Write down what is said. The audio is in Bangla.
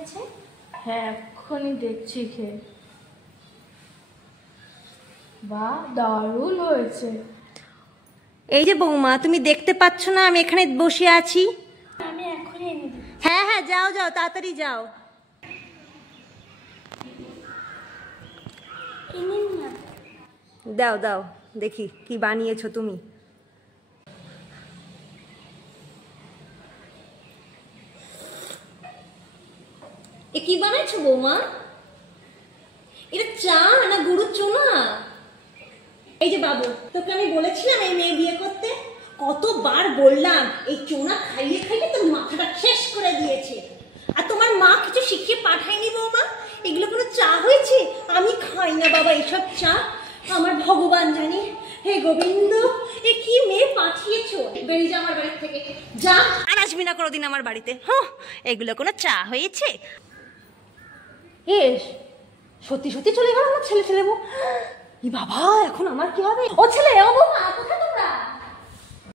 হয়েছে? হ্যাঁ এক্ষুনি দেখছি খেয়ে। বাহ দারুণ হয়েছে। এই যে বৌমা, তুমি দেখতে পাচ্ছ না আমি এখানে বসে আছি? আমি এখনই এনে দিই। হ্যাঁ হ্যাঁ, যাও যাও, তাড়াতাড়ি যাও। নিন না। দাও দাও, দেখি কি বানিয়েছো তুমি। এ কি বানাইছো বৌমা? এটা চা না গরুর চোনা? এই যে বাবু, তোকে আমি বলেছিলাম এই মেয়ে বিয়ে করতে, কতবার বললাম, এই চোনা খাইয়ে খাইয়ে তোর মাথাটা শেষ করে দিয়েছে। আর তোমার মা কিছু শিখিয়ে পাঠায়নি বৌমা? এগুলো কোনো চা হয়েছে? আমি খাই না বাবা এসব চা, আমার ভগবান জানি। হে গোবিন্দ, এ কি মেয়ে পাঠিয়েছো? বেরিয়ে যা আমার বাড়ি থেকে, যা, আর আসবি না কোনোদিন আমার বাড়িতে। হ্যাঁ, এগুলো কোনো চা হয়েছে? এস, সত্যি সত্যি চলে গেল আমার ছেলে ছেলে বউ। ই বাবা, এখন আমার কি হবে? ও ছেলে, ও বৌমা, কোথায়